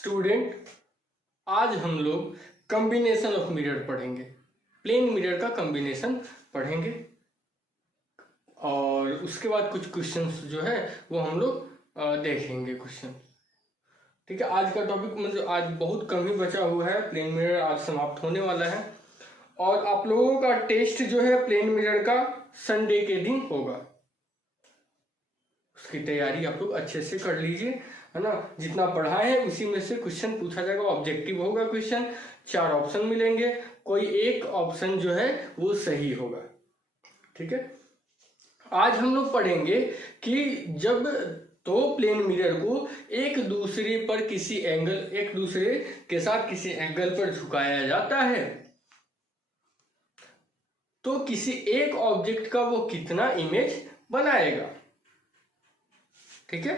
Student, आज हम लोग कॉम्बिनेशन ऑफ मिरर पढ़ेंगे। प्लेन मिरर का कॉम्बिनेशन पढ़ेंगे और उसके बाद कुछ क्वेश्चंस जो है वो हम लोग देखेंगे क्वेश्चन। ठीक है, आज का टॉपिक मतलब आज बहुत कम ही बचा हुआ है। प्लेन मिरर आज समाप्त होने वाला है और आप लोगों का टेस्ट जो है प्लेन मिरर का संडे के दिन होगा। उसकी तैयारी आप लोग अच्छे से कर लीजिए, है ना। जितना पढ़ाए हैं उसी में से क्वेश्चन पूछा जाएगा। ऑब्जेक्टिव होगा क्वेश्चन, 4 ऑप्शन मिलेंगे, कोई एक ऑप्शन जो है वो सही होगा। ठीक है, आज हम लोग पढ़ेंगे कि जब दो प्लेन मिरर को एक दूसरे के साथ किसी एंगल पर झुकाया जाता है तो किसी एक ऑब्जेक्ट का वो कितना इमेज बनाएगा। ठीक है,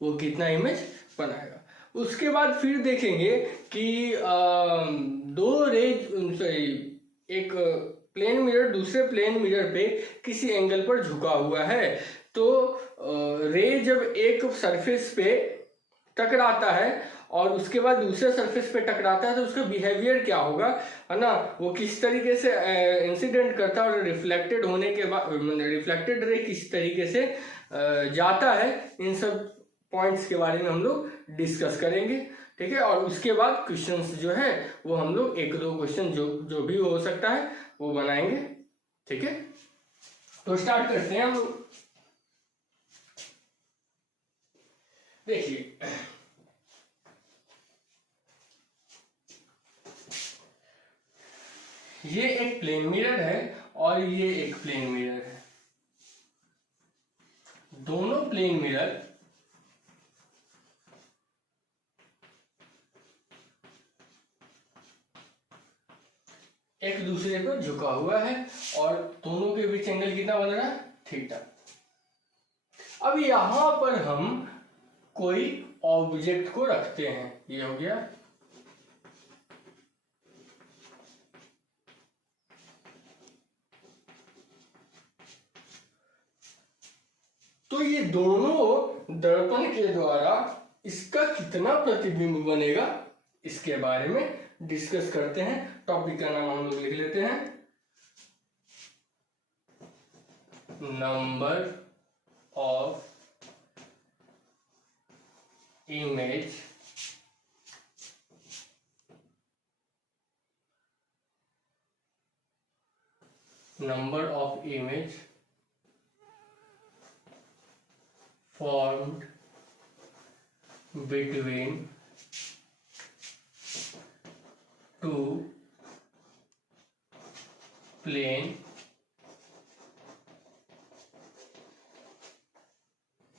वो कितना इमेज बनाएगा। उसके बाद फिर देखेंगे कि एक प्लेन मिरर दूसरे प्लेन मिरर पे किसी एंगल पर झुका हुआ है तो रे जब एक सरफेस पे टकराता है और उसके बाद दूसरे सरफेस पे टकराता है तो उसका बिहेवियर क्या होगा, है ना। वो किस तरीके से इंसिडेंट करता है और रिफ्लेक्टेड होने के बाद रिफ्लेक्टेड रे किस तरीके से जाता है, इन सब पॉइंट्स के बारे में हम लोग डिस्कस करेंगे। ठीक है, और उसके बाद क्वेश्चंस जो है वो हम लोग 1-2 क्वेश्चन जो भी हो सकता है वो बनाएंगे। ठीक है, तो स्टार्ट करते हैं हम लोग। देखिए, ये एक प्लेन मिरर है और ये एक प्लेन मिरर है। दोनों प्लेन मिरर एक दूसरे पर झुका हुआ है और दोनों के बीच एंगल कितना बन रहा है, थीटा। अब यहां पर हम कोई ऑब्जेक्ट को रखते हैं, ये हो गया। तो ये दोनों दर्पण के द्वारा इसका कितना प्रतिबिंब बनेगा इसके बारे में डिस्कस करते हैं। टॉपिक का नाम हम लोग लिख लेते हैं, number of image formed between two plane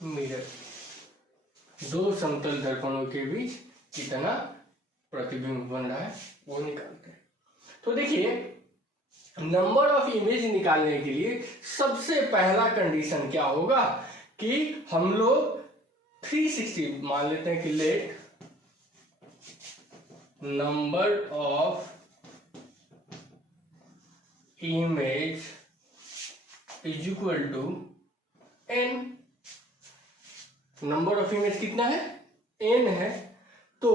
mirror. दो समतल दर्पणों के बीच कितना प्रतिबिंब बन रहा है वो निकालते हैं। तो देखिए, नंबर ऑफ इमेज निकालने के लिए सबसे पहला कंडीशन क्या होगा कि हम लोग 360 मान लेते हैं कि let number of image is equal to n। Number of image कितना है, n है। तो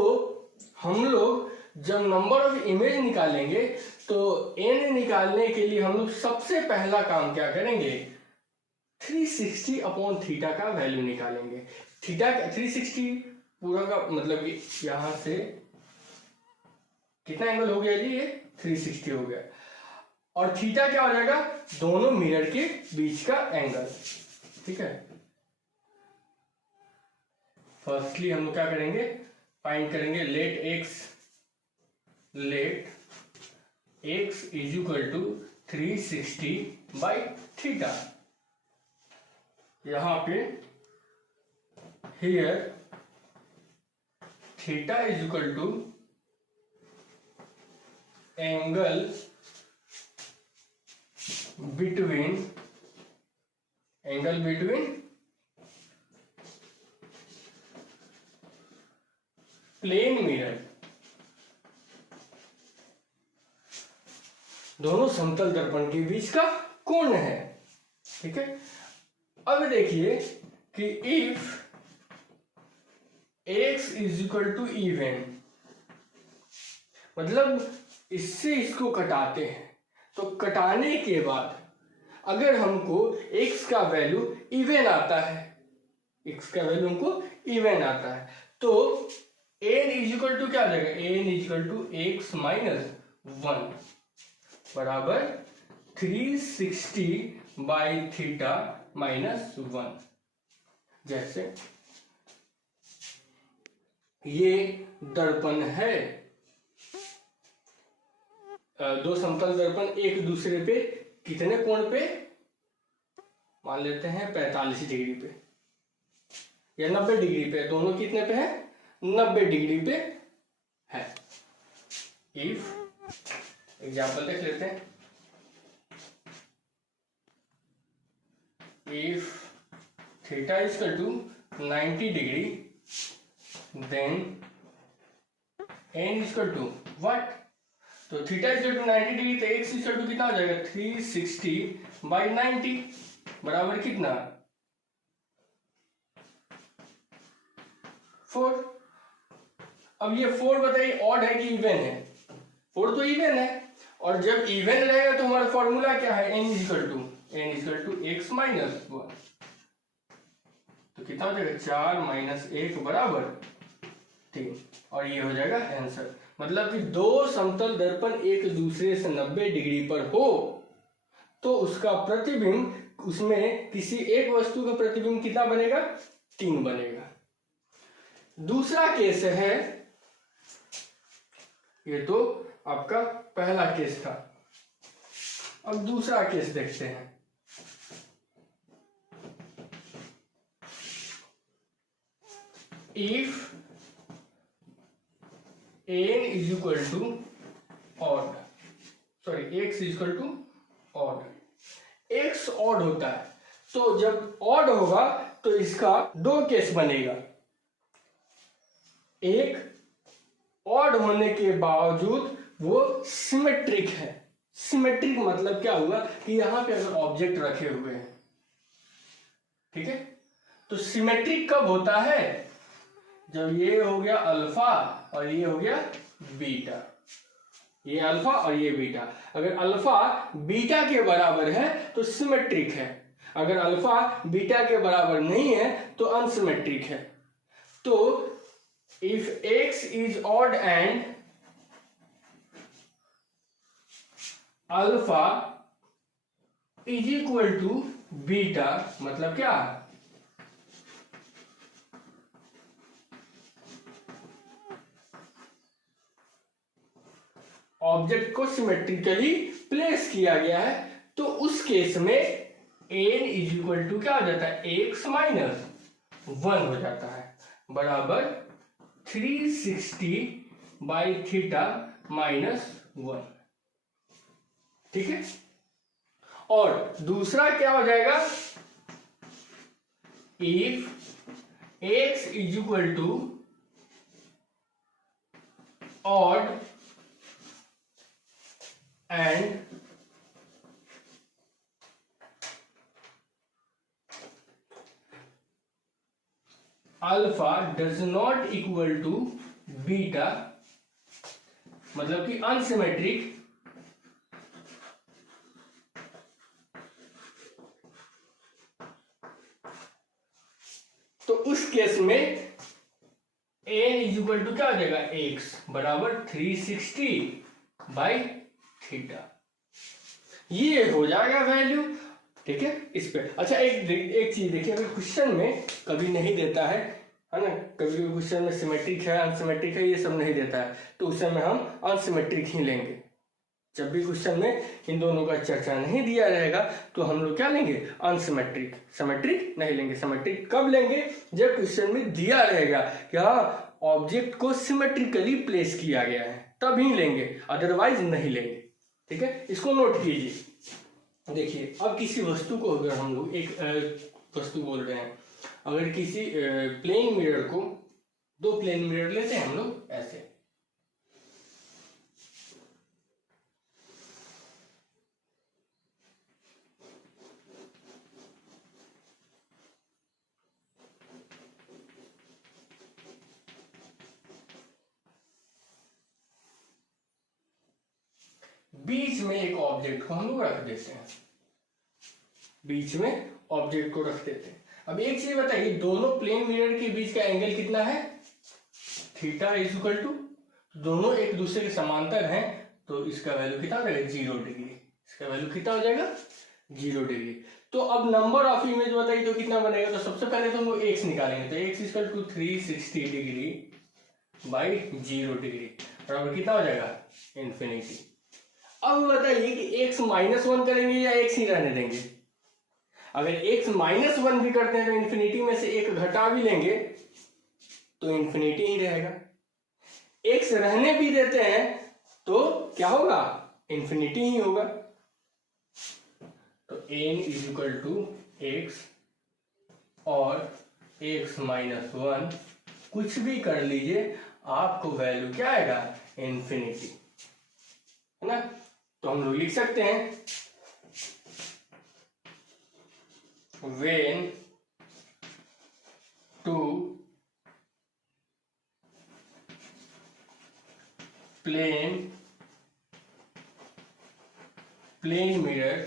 हम लोग जब नंबर ऑफ इमेज निकालेंगे तो n निकालने के लिए हम लोग सबसे पहला काम क्या करेंगे, 360 अपॉन थीटा का वैल्यू निकालेंगे। थीटा 360 पूरा का मतलब यहां से कितना एंगल हो गया जी, ये 360 हो गया। और थीटा क्या हो जाएगा, दोनों मिरर के बीच का एंगल। ठीक है, फर्स्टली हम लोग क्या करेंगे, फाइंड करेंगे let x is equal to 360 by theta. यहां पे here theta is equal to angle between plane mirror, दोनों समतल दर्पण के बीच का कोण है। ठीक है, अब देखिए कि if x is equal to even, मतलब इससे इसको कटाते हैं, तो कटाने के बाद अगर हमको x का वैल्यू इवन आता है, x का वैल्यू हमको इवन आता है, तो n इज इक्वल टू क्या आ जाएगा, n is equal to x minus 1 बराबर 360 बाई थीटा माइनस 1। जैसे ये दर्पण है, दो समतल दर्पण एक दूसरे पे कितने कोण पे, मान लेते हैं 45 डिग्री पे या 90 डिग्री पे, दोनों कितने पे है, 90 डिग्री पे है। इफ एग्जाम्पल देख लेते हैं, if theta is equal to 90 degree then n is equal to what, तो theta is equal to 90 degree, तो x इज इक्वल टू कितना हो जाएगा 360 बाई 90 बराबर कितना 4। अब ये 4 बताइए ऑड है कि इवन है, 4 तो इवन है, और जब इवन रहेगा तो हमारा फॉर्मूला क्या है, n is equal to x minus 1, तो कितना हो जाएगा 4 माइनस 1 बराबर 3, और ये हो जाएगा आंसर। मतलब कि दो समतल दर्पण एक दूसरे से 90 डिग्री पर हो तो उसका प्रतिबिंब, उसमें किसी एक वस्तु का प्रतिबिंब कितना बनेगा, 3 बनेगा। दूसरा केस है, ये तो आपका पहला केस था, अब दूसरा केस देखते हैं। If n is equal to odd, sorry x is equal to odd, x odd होता है, तो जब ऑड होगा तो इसका दो केस बनेगा, एक ऑड होने के बावजूद वो सिमेट्रिक है। सिमेट्रिक मतलब क्या हुआ कि यहां पे अगर ऑब्जेक्ट रखे हुए हैं, ठीक है, तो सिमेट्रिक कब होता है, जब ये हो गया अल्फा और ये हो गया बीटा, ये अल्फा और ये बीटा, अगर अल्फा बीटा के बराबर है तो सिमेट्रिक है, अगर अल्फा बीटा के बराबर नहीं है तो अनसिमेट्रिक है। तो if x is odd and alpha is equal to beta, मतलब क्या, ऑब्जेक्ट को सिमेट्रिकली प्लेस किया गया है, तो उस केस में n इज इक्वल टू क्या हो जाता है, x माइनस 1 हो जाता है बराबर 360 बाई थीटा माइनस 1, ठीक है। और दूसरा क्या हो जाएगा, if x is equal to odd and alpha does not equal to beta, मतलब कि अनसिमेट्रिक, तो उस केस में n इज इक्वल टू क्या हो जाएगा, x बराबर 360 बाई थीटा, ये हो जाएगा वैल्यू, ठीक है इस पे। अच्छा एक चीज देखिए, अगर क्वेश्चन में कभी नहीं देता है ना, कभी कभी क्वेश्चन में सिमेट्रिक है अनसिमेट्रिक है ये सब नहीं देता है, तो उस समय हम अनसिमेट्रिक ही लेंगे। जब भी क्वेश्चन में इन दोनों का चर्चा नहीं दिया रहेगा तो हम लोग क्या लेंगे, अनसिमेट्रिक, सिमेट्रिक नहीं लेंगे। सिमेट्रिक कब लेंगे, जब क्वेश्चन में दिया रहेगा कि हाँ ऑब्जेक्ट को सिमेट्रिकली प्लेस किया गया है, तभी लेंगे, अदरवाइज नहीं लेंगे, ठीक है। इसको नोट कीजिए। देखिए अब किसी वस्तु को अगर हम लोग एक वस्तु बोल रहे हैं, अगर किसी प्लेन मिरर को, दो प्लेन मिरर लेते हैं हम लोग ऐसे, बीच में एक ऑब्जेक्ट को हम लोग रख देते हैं, बीच में ऑब्जेक्ट को रख देते हैं। अब एक चीज बताइए, दोनों प्लेन मिरर के बीच का एंगल कितना है? थीटा इज इक्वल टू, दोनों एक दूसरे के समांतर हैं, तो इसका वैल्यू कितना हो जाएगा? 0 डिग्री। इसका वैल्यू कितना हो जाएगा? 0 डिग्री। तो अब नंबर ऑफ इमेज बताइए तो कितना बनेगा? तो सबसे पहले तो हम लोग एक्स निकालेंगे, तो x equal to 360 degree by 0 degree, बराबर कितना हो जाएगा? इन्फिनिटी। अब बताइए कि एक्स -1 करेंगे या एक्स ही रहने देंगे? अगर एक्स -1 भी करते हैं तो इन्फिनिटी में से एक घटा भी लेंगे तो इन्फिनिटी ही रहेगा। एक्स रहने भी देते हैं तो क्या होगा? इन्फिनिटी ही होगा। तो n is equal to x और x -1 कुछ भी कर लीजिए, आपको वैल्यू क्या आएगा? इन्फिनिटी, है ना? तो हम लोग लिख सकते हैं when two plane mirror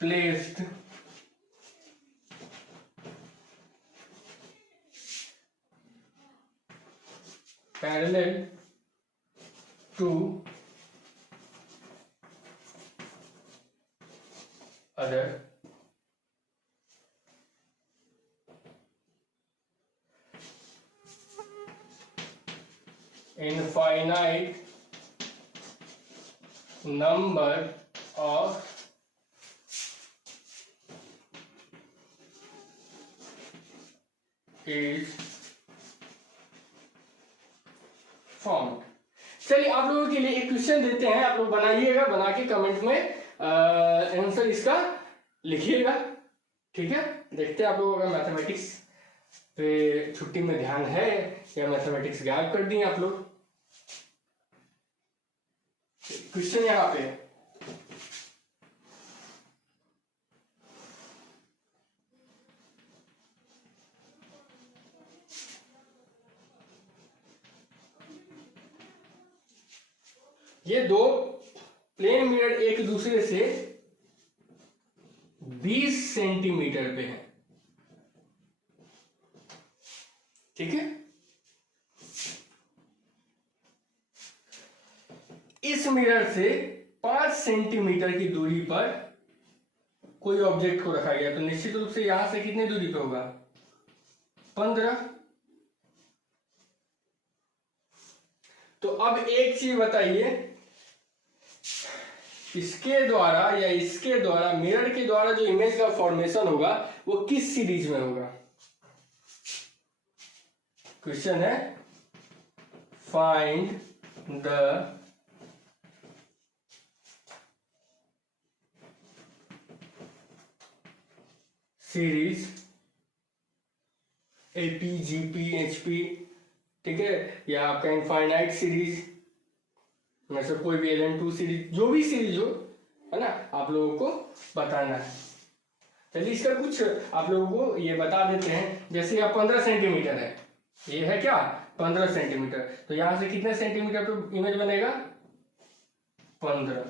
placed parallel to other infinite number of is formed। चलिए आप लोगों के लिए एक क्वेश्चन देते हैं, आप लोग बनाइएगा, बना के कमेंट में आंसर इसका लिखिएगा, ठीक है? देखते हैं आप लोगों का मैथमेटिक्स पे छुट्टी में ध्यान है या मैथमेटिक्स गायब कर दिए आप लोग। क्वेश्चन यहाँ पे ये दो प्लेन मिरर एक दूसरे से 20 सेंटीमीटर पे है, ठीक है? इस मिरर से 5 सेंटीमीटर की दूरी पर कोई ऑब्जेक्ट को रखा गया, तो निश्चित रूप से यहां से कितनी दूरी पे होगा? 15। तो अब एक चीज बताइए, इसके द्वारा या इसके द्वारा, मिरर के द्वारा जो इमेज का फॉर्मेशन होगा वो किस सीरीज में होगा? क्वेश्चन है find the series AP GP HP, ठीक है? या आपका इनफाइनाइट सीरीज में से कोई भी LN2 सीरीज, जो भी सीरीज हो, है ना, आप लोगों को बताना है। चलिए इसका कुछ आप लोगों को ये बता देते हैं। जैसे यहाँ 15 सेंटीमीटर है, ये है क्या? 15 सेंटीमीटर, तो यहां से कितने सेंटीमीटर पे इमेज बनेगा? 15,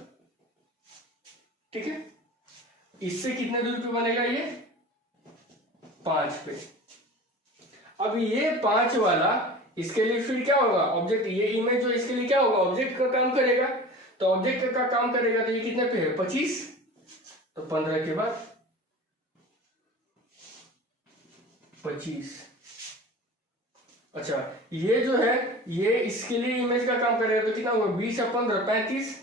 ठीक है? इससे कितने दूरी पे बनेगा? ये 5 पे। अब ये 5 वाला इसके लिए फिर क्या होगा? ऑब्जेक्ट, ये इमेज जो इसके लिए क्या होगा? ऑब्जेक्ट का काम करेगा। तो ऑब्जेक्ट का काम करेगा तो ये कितने पे है? 25। तो 15 के बाद 25। अच्छा, ये जो है ये इसके लिए इमेज का काम करेगा तो कितना होगा? 20 और 15 35।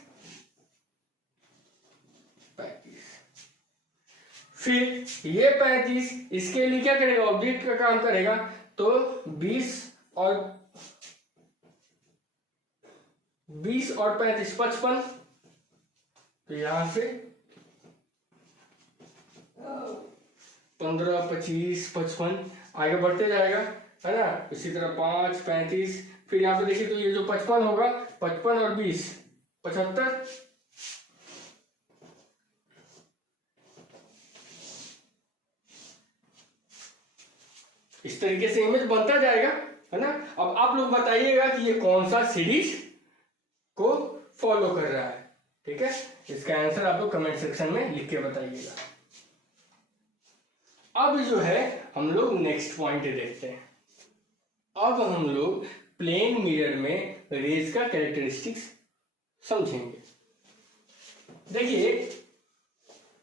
फिर ये 35 इसके लिए क्या करेगा? ऑब्जेक्ट का काम करेगा, तो 20 और 35 55। तो यहां से 15 25 55 आगे बढ़ते जाएगा, है ना? इसी तरह 5 35, फिर यहां पे देखिए तो ये जो 55 होगा, 55 और 20 75। इस तरीके से इमेज बनता जाएगा, है ना। अब आप लोग बताइएगा कि ये कौन सा सीरीज को फॉलो कर रहा है, ठीक है। इसका आंसर आप लोग कमेंट सेक्शन में लिख के बताइएगा। अब जो है हम लोग नेक्स्ट पॉइंट देखते हैं। अब हम लोग प्लेन मिरर में रेज का कैरेक्टरिस्टिक्स समझेंगे। देखिए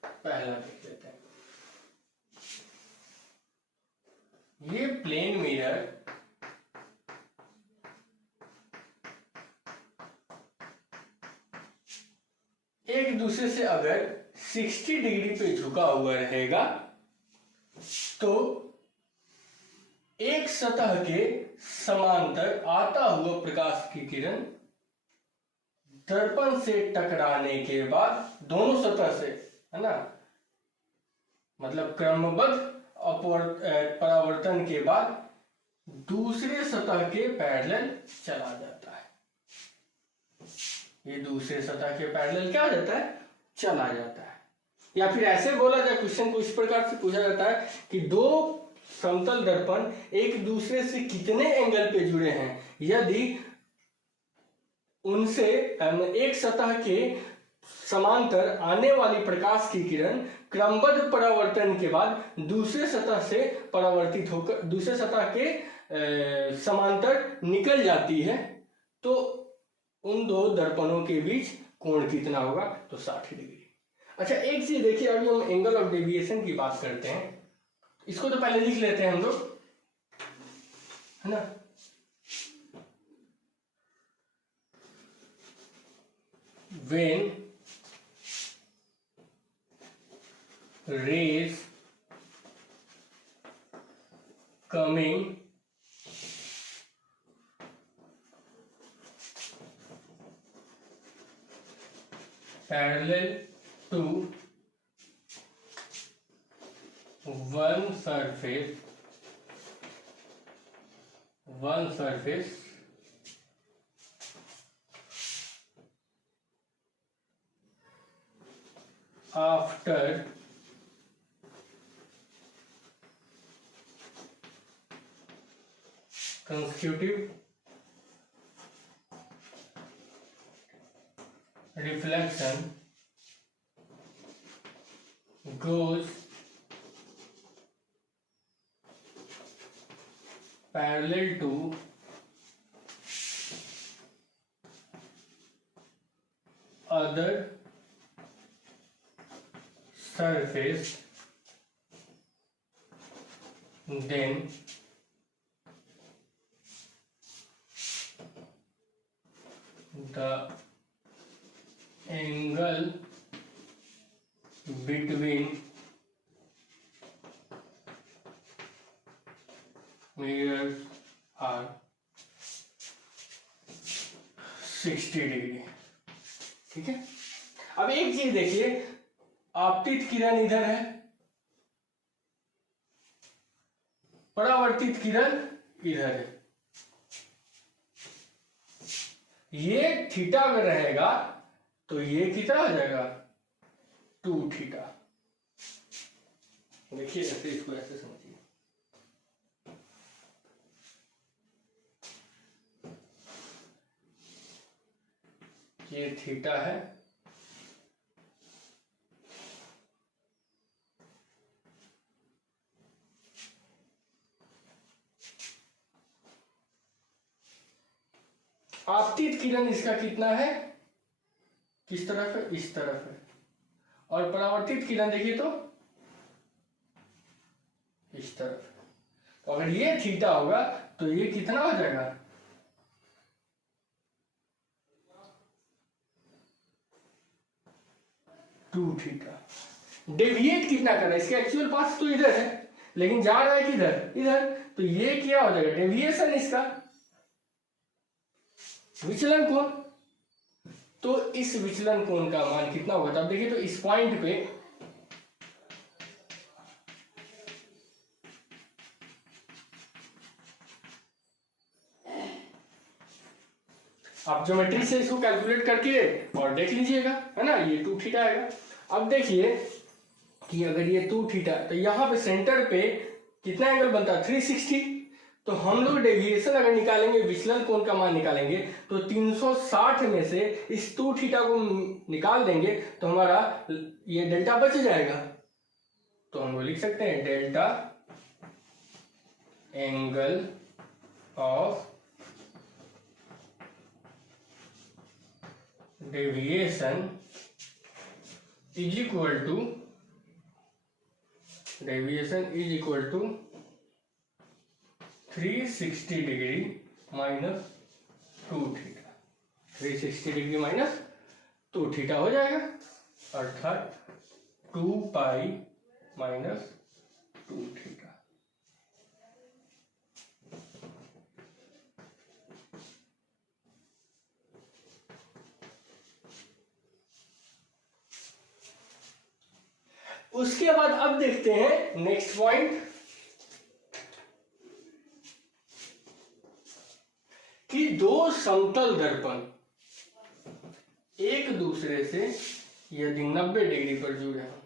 पहला देख लेते हैं। ये प्लेन मिरर एक दूसरे से अगर 60 डिग्री पे झुका हुआ रहेगा तो एक सतह के समांतर आता हुआ प्रकाश की किरण दर्पण से टकराने के बाद दोनों सतह से, है ना, मतलब क्रमबद्ध परावर्तन के बाद दूसरे सतह के पैरेलल चला जाता है। ये दूसरे सतह के पैरेलल क्या हो जाता है, चला जाता है। या फिर ऐसे बोला जाए, क्वेश्चन को इस प्रकार से पूछा जाता है कि दो समतल दर्पण एक दूसरे से कितने एंगल पे जुड़े हैं यदि उनसे एक सतह के समांतर आने वाली प्रकाश की किरण क्रमबद्ध परावर्तन के बाद दूसरे सतह से परावर्तित होकर दूसरे सतह के समांतर निकल जाती है, तो उन दो दर्पणों के बीच कोण कितना होगा, तो 60 डिग्री। अच्छा एक चीज देखिए, अभी हम एंगल ऑफ डेविएशन की बात करते हैं, इसको तो पहले लिख लेते हैं हम लोग, है ना। When rays coming parallel to one surface after consecutive reflection goes parallel to other surface, then the angle between mirrors are 60 degree, ठीक है। अब एक चीज देखिए, आपतित किरण इधर है, परावर्तित किरण इधर है। ये थीटा अगर रहेगा तो ये कितना आ जाएगा, 2 थीटा। देखिए ऐसे, इसको ऐसे समझिए, ये थीटा है, आपतित किरण इसका कितना है, किस तरफ है, इस तरफ है, और परावर्तित किरण देखिए तो इस तरफ है। तो अगर ये थीटा होगा तो ये कितना हो जाएगा, 2 थीटा। डेविएट कितना कर रहा है, इसके एक्चुअल पाथ तो इधर है लेकिन जा रहा है किधर, इधर, तो ये क्या हो जाएगा, डेविएशन इसका, विचलन कोण। तो इस विचलन कोण का मान कितना होगा, तब देखिए तो इस पॉइंट पे आप ज्योमेट्री से इसको कैलकुलेट करके और देख लीजिएगा, है ना, ये 2 थीटा आएगा। अब देखिए कि अगर ये 2 थीटा, तो यहाँ पे सेंटर पे कितना एंगल बनता है, 360। तो तो हम लोग डेविएशन अगर निकालेंगे, विचलन कोण का मान निकालेंगे, तो 360 में से इस 2 थीटा को निकाल देंगे तो हमारा ये डेल्टा बच जाएगा। तो हम लोग लिख सकते हैं delta angle of deviation is equal to 360 degree minus 2 theta. 360 degree minus 2 theta हो जाएगा, अर्थात 2 पाई माइनस 2 थीटा। उसके बाद अब देखते हैं नेक्स्ट पॉइंट कि दो समतल दर्पण एक दूसरे से यदि 90 डिग्री पर जुड़े हैं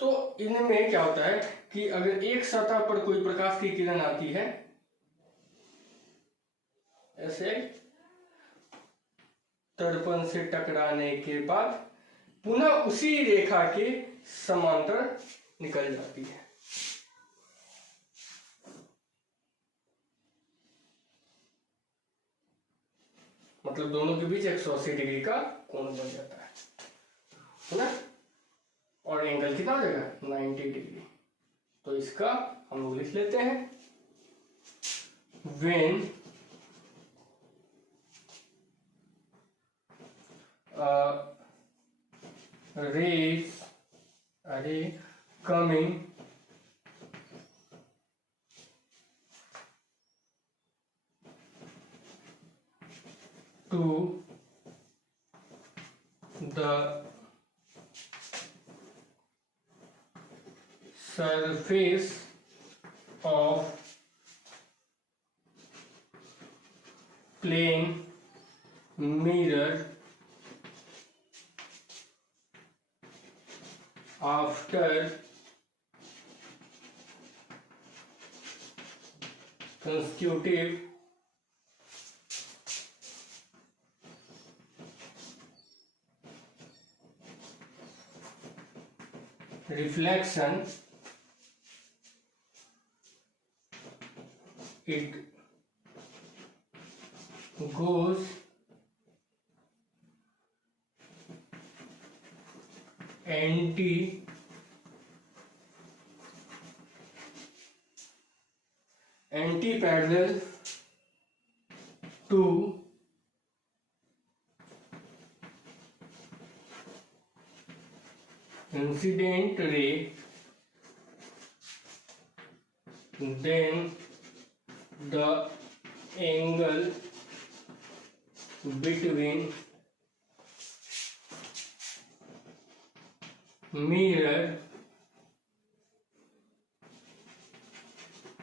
तो इनमें क्या होता है कि अगर एक सतह पर कोई प्रकाश की किरण आती है ऐसे दर्पण से टकराने के बाद पुनः उसी रेखा के समांतर निकल जाती है। मतलब दोनों के बीच 180 डिग्री का कोण बन जाता है ना, और एंगल कितना हो जाएगा 90 डिग्री। तो इसका हम लोग लिख लेते हैं when rays coming to the surface of plane mirror after consecutive reflection, it goes anti-parallel to incident ray, then the angle between mirror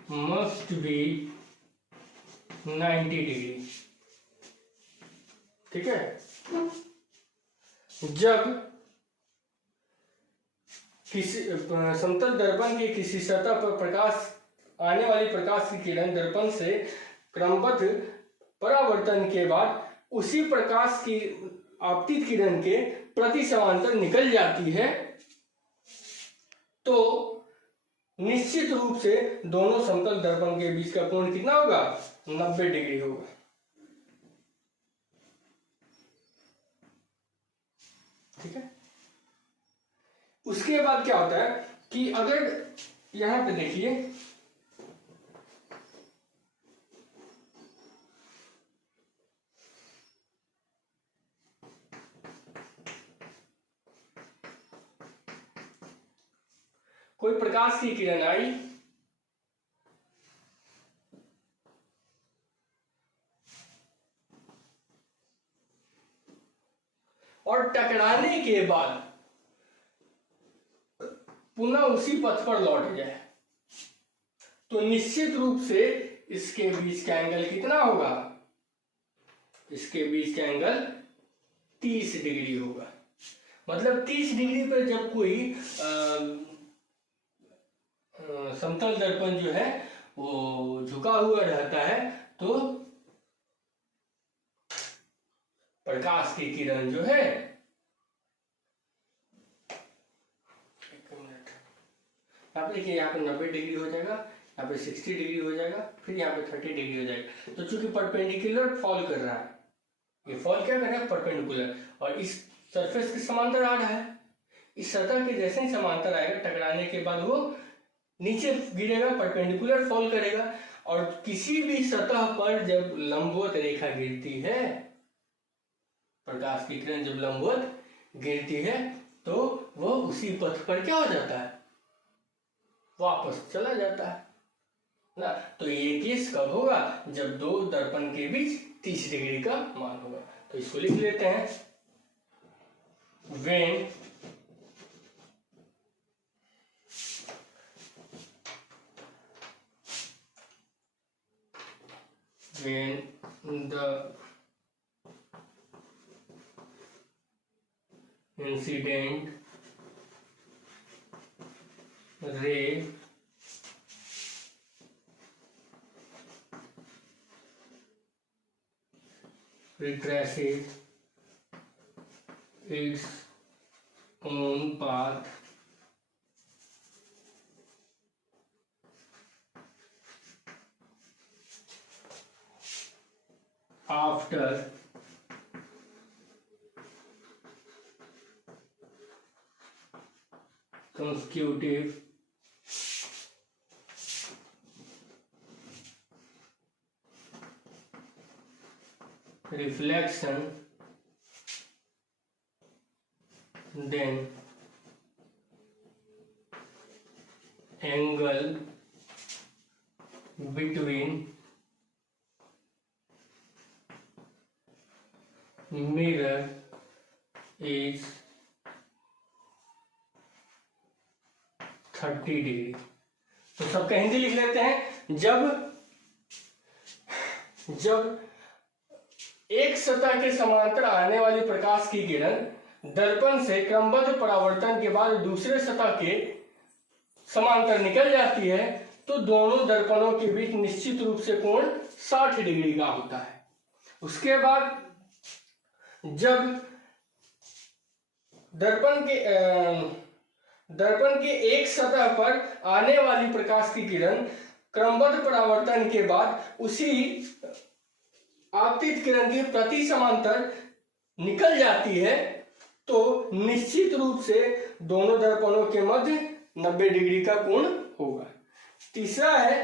must be 90 degree. ठीक है, जब किसी समतल दर्पण की किसी सतह पर प्रकाश आने वाली प्रकाश की किरण दर्पण से क्रमबद्ध परावर्तन के बाद उसी प्रकाश की आपतित किरण के प्रति समांतर निकल जाती है तो निश्चित रूप से दोनों समतल दर्पण के बीच का कोण कितना होगा 90 डिग्री होगा। ठीक है, उसके बाद क्या होता है कि अगर यहां पे देखिए कोई प्रकाश की किरण आई और टकराने के बाद पुनः उसी पथ पर लौट जाए तो निश्चित रूप से इसके बीच का एंगल कितना होगा, इसके बीच का एंगल 30 डिग्री होगा। मतलब 30 डिग्री पर जब कोई समतल दर्पण जो है वो झुका हुआ रहता है, तो प्रकाश की किरण जो है, यहाँ पे देखिए, यहाँ पे 90 डिग्री हो जाएगा, यहाँ पे 60 डिग्री हो जाएगा, फिर यहाँ पे 30 डिग्री हो जाएगा। तो चूंकि परपेंडिकुलर फॉल कर रहा है, ये फॉल क्या कर रहा है, परपेंडिकुलर, और इस सरफेस के समांतर आ रहा है। इस सतह के जैसे ही समांतर आएगा, टकराने के बाद वो नीचे गिरेगा, परपेंडिकुलर फॉल करेगा। और किसी भी सतह पर जब लंबवत रेखा गिरती है, प्रकाश की किरण जब लंबवत गिरती है, तो वो उसी पथ पर क्या हो जाता है, वापस चला जाता है ना। तो ये केस कब होगा, जब दो दर्पण के बीच 30 डिग्री का मान होगा। तो इसको लिख लेते हैं, when the incident ray retraces its own path after consecutive reflection, then angle between mirror is 30 degree. तो सबका हिंदी लिख लेते हैं। जब एक सतह के समांतर आने वाली प्रकाश की किरण दर्पण से क्रमबद्ध परावर्तन के बाद दूसरे सतह के समांतर निकल जाती है, तो दोनों दर्पणों के बीच निश्चित रूप से कोण 60 डिग्री का होता है। उसके बाद जब दर्पण के एक सतह पर आने वाली प्रकाश की किरण क्रमबद्ध परावर्तन के बाद उसी आपतित किरण के प्रति समांतर निकल जाती है, तो निश्चित रूप से दोनों दर्पणों के मध्य 90 डिग्री का कोण होगा। तीसरा है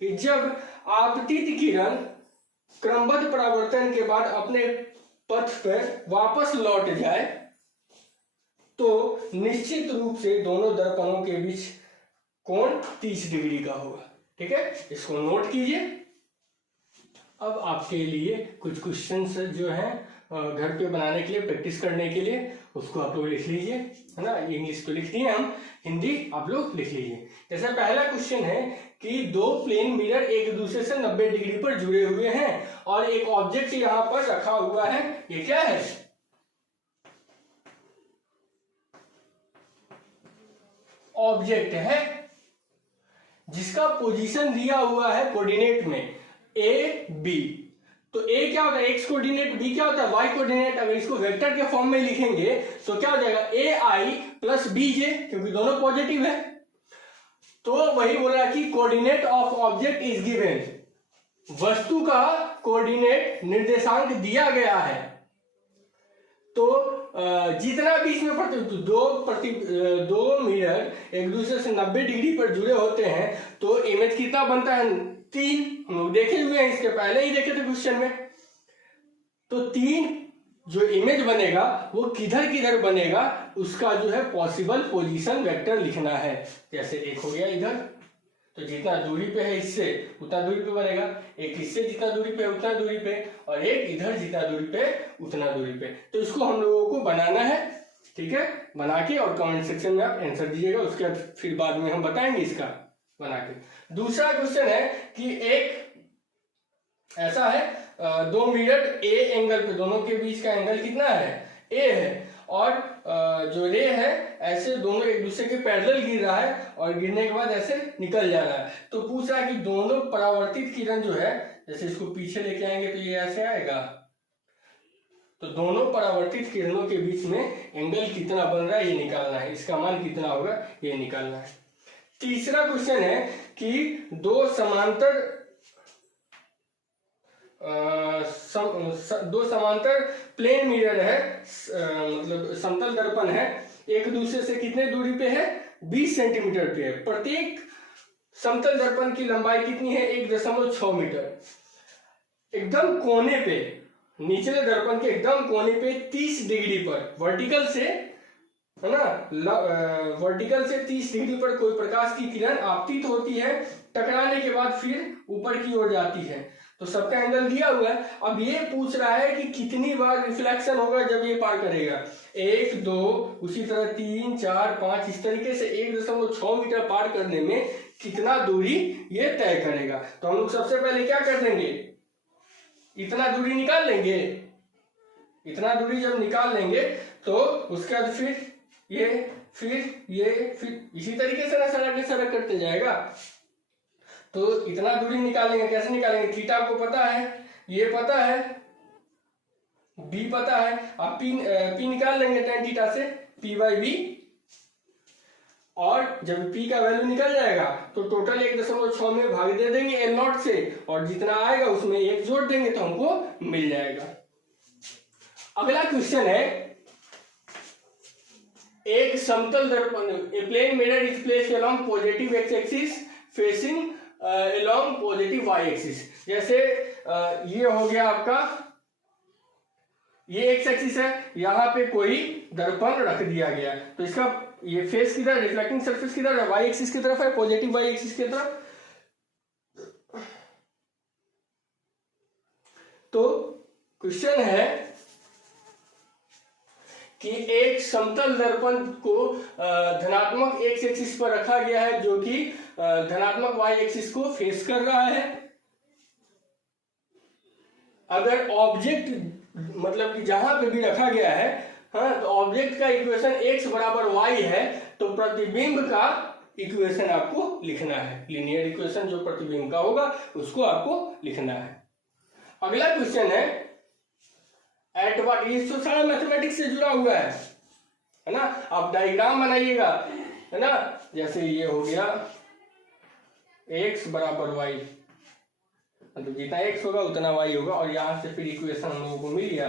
कि जब आपतित किरण क्रमबद्ध परावर्तन के बाद अपने पथ पर वापस लौट जाए, तो निश्चित रूप से दोनों दर्पणों के बीच कोण 30 डिग्री का होगा। ठीक है, इसको नोट कीजिए। अब आपके लिए कुछ क्वेश्चंस जो हैं घर पे बनाने के लिए, प्रैक्टिस करने के लिए, उसको आप लोग लिख लीजिए, है ना। इंग्लिश तो लिख दिए हम, हिंदी आप लोग लिख लीजिए। जैसे पहला क्वेश्चन है कि दो प्लेन मिरर एक दूसरे से 90 डिग्री पर जुड़े हुए हैं और एक ऑब्जेक्ट यहाँ पर रखा हुआ है। ये क्या है, ऑब्जेक्ट है जिसका पोजीशन दिया हुआ है कोऑर्डिनेट में ए बी। तो ए क्या होता है, एक्स कोऑर्डिनेट, बी क्या होता है, वाई कोऑर्डिनेट। अगर इसको वेक्टर के फॉर्म में लिखेंगे तो क्या हो जाएगा, ए आई प्लस बी जे, क्योंकि दोनों पॉजिटिव है। तो वही बोल रहा है कि coordinate of object is given, वस्तु का कोऑर्डिनेट निर्देशांक दिया गया है। तो जितना भी इसमें दो मिरर एक दूसरे से 90 डिग्री पर जुड़े होते हैं, तो इमेज कितना बनता है, 3। हम लोग देखे हुए हैं, इसके पहले ही देखे थे क्वेश्चन में। तो 3 जो इमेज बनेगा वो किधर किधर बनेगा, उसका जो है पॉसिबल पोजीशन वेक्टर लिखना है। जैसे एक हो गया इधर, तो जितना दूरी पे है इससे उतना दूरी पे बनेगा, एक इससे जितना दूरी पे उतना दूरी पे, और एक इधर जितना दूरी पे उतना दूरी पे। तो इसको हम लोगों को बनाना है। ठीक है, बना के और कमेंट सेक्शन में आप आंसर दीजिएगा, उसके बाद फिर बाद में हम बताएंगे इसका बना के। दूसरा क्वेश्चन है कि एक ऐसा है, दो मिरर ए एंगल पे, दोनों के बीच का एंगल कितना है, ए है और जो रे है ऐसे दोनों एक दूसरे के पैरेलल गिर रहा है और गिरने के बाद ऐसे निकल जा रहा है। तो पूछ रहा है कि दोनों परावर्तित किरण जो है, जैसे इसको पीछे लेके आएंगे तो ये ऐसे आएगा, तो दोनों परावर्तित किरणों के बीच में एंगल कितना बन रहा है ये निकालना है, इसका मान कितना होगा ये निकालना है। तीसरा क्वेश्चन है कि दो समांतर प्लेन मिरर है, मतलब समतल दर्पण है, एक दूसरे से कितने दूरी पे है, 20 सेंटीमीटर पे है। प्रत्येक समतल दर्पण की लंबाई कितनी है, 1.6 मीटर। एकदम कोने पे, निचले दर्पण के एकदम कोने पे 30 डिग्री पर वर्टिकल से, है ना, वर्टिकल से 30 डिग्री पर कोई प्रकाश की किरण आपतित होती है, टकराने के बाद फिर ऊपर की ओर जाती है। तो सबका एंगल दिया हुआ है। अब ये पूछ रहा है कि कितनी बार रिफ्लेक्शन होगा जब ये पार करेगा, 1, 2, उसी तरह 3, 4, 5, इस तरीके से 1.6 मीटर पार करने में कितना दूरी ये तय करेगा। तो हम लोग सबसे पहले क्या कर देंगे, इतना दूरी निकाल लेंगे। इतना दूरी जब निकाल लेंगे तो उसके बाद फिर ये फिर इसी तरीके से ना सड़क करते जाएगा। तो इतना दूरी निकालेंगे, कैसे निकालेंगे, थीटा को पता है, ये पता है, बी पता है, आप पी निकाल लेंगे tan थीटा से, p/b, और जब p का वैल्यू निकल जाएगा तो टोटल 1.6 में भाग दे देंगे L0 से, और जितना आएगा उसमें 1 जोड़ देंगे तो हमको मिल जाएगा। अगला क्वेश्चन है, एक समतल दर्पण, a plane mirror is placed along positive X axis facing along positive Y axis. जैसे ये हो गया आपका, ये एक्स एक्सिस है, यहां पे कोई दर्पण रख दिया गया, तो इसका ये फेस किधर, रिफ्लेक्टिंग सरफेस किधर है, वाई एक्सिस की तरफ है, पॉजिटिव वाई एक्सिस की तरफ। तो क्वेश्चन है कि एक समतल दर्पण को धनात्मक एक्स एक्सिस पर रखा गया है जो कि धनात्मक वाई एक्सिस को फेस कर रहा है। अगर ऑब्जेक्ट, मतलब कि जहां पे भी रखा गया है, हाँ, तो ऑब्जेक्ट का इक्वेशन x बराबर y है, तो प्रतिबिंब का इक्वेशन आपको लिखना है, लीनियर इक्वेशन जो प्रतिबिंब का होगा उसको आपको लिखना है। अगला क्वेश्चन है, एट व्हाट, ये तो सारा मैथमेटिक्स से जुड़ा हुआ है ना। आप डायग्राम बनाइएगा, है ना, जैसे ये हो गया x बराबर y, तो जितना x होगा उतना y होगा, और यहां से फिर इक्वेशन हम लोगों को मिल गया।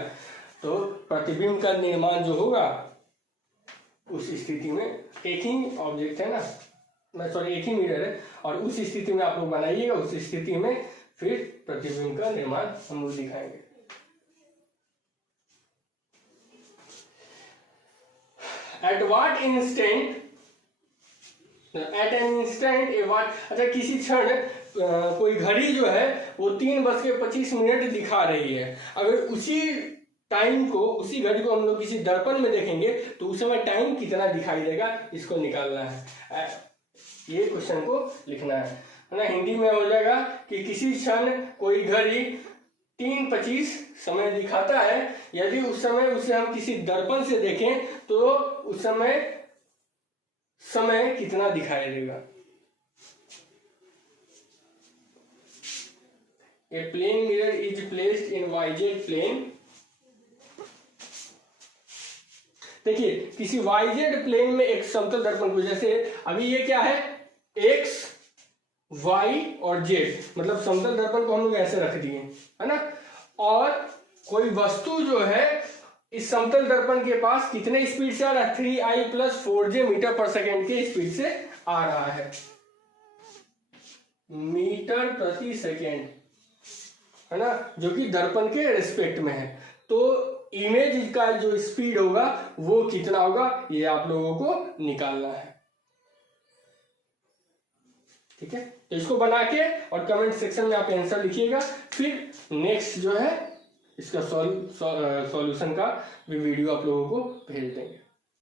तो प्रतिबिंब का निर्माण जो होगा उस स्थिति में, एक ही ऑब्जेक्ट है ना, मैं सॉरी एक ही मिरर है, और उस स्थिति में आप लोग बनाइएगा, उस स्थिति में फिर प्रतिबिंब का निर्माण हम लोग दिखाएंगे। At what instant, at an instant a what, अच्छा किसी क्षण कोई घड़ी जो है वो 3:25 दिखा रही है। अगर उसी टाइम को, उसी घड़ी को हम लोग किसी दर्पण में देखेंगे तो उस समय टाइम कितना दिखाई देगा, इसको निकालना है, ये क्वेश्चन को लिखना है ना। हिंदी में हो जाएगा कि किसी क्षण कोई घड़ी 3:25 समय दिखाता है, यदि उस समय उसे हम किसी दर्पण से देखें तो उस समय कितना दिखाई देगा। A plane mirror is placed in YZ plane। देखिए किसी YZ प्लेन में एक समतल दर्पण को, जैसे अभी ये क्या है, X, Y और Z, मतलब समतल दर्पण को हम लोग ऐसे रख दिए, है ना, और कोई वस्तु जो है इस समतल दर्पण के पास कितने स्पीड से आ रहा है, 3i + 4j मीटर पर सेकेंड के स्पीड से आ रहा है, मीटर प्रति सेकेंड, है ना, जो कि दर्पण के रिस्पेक्ट में है। तो इमेज का जो स्पीड होगा वो कितना होगा, ये आप लोगों को निकालना है। ठीक है, तो इसको बना के और कमेंट सेक्शन में आप आंसर लिखिएगा, फिर नेक्स्ट जो है इसका सॉल्यूशन का भी वीडियो आप लोगों को भेज देंगे।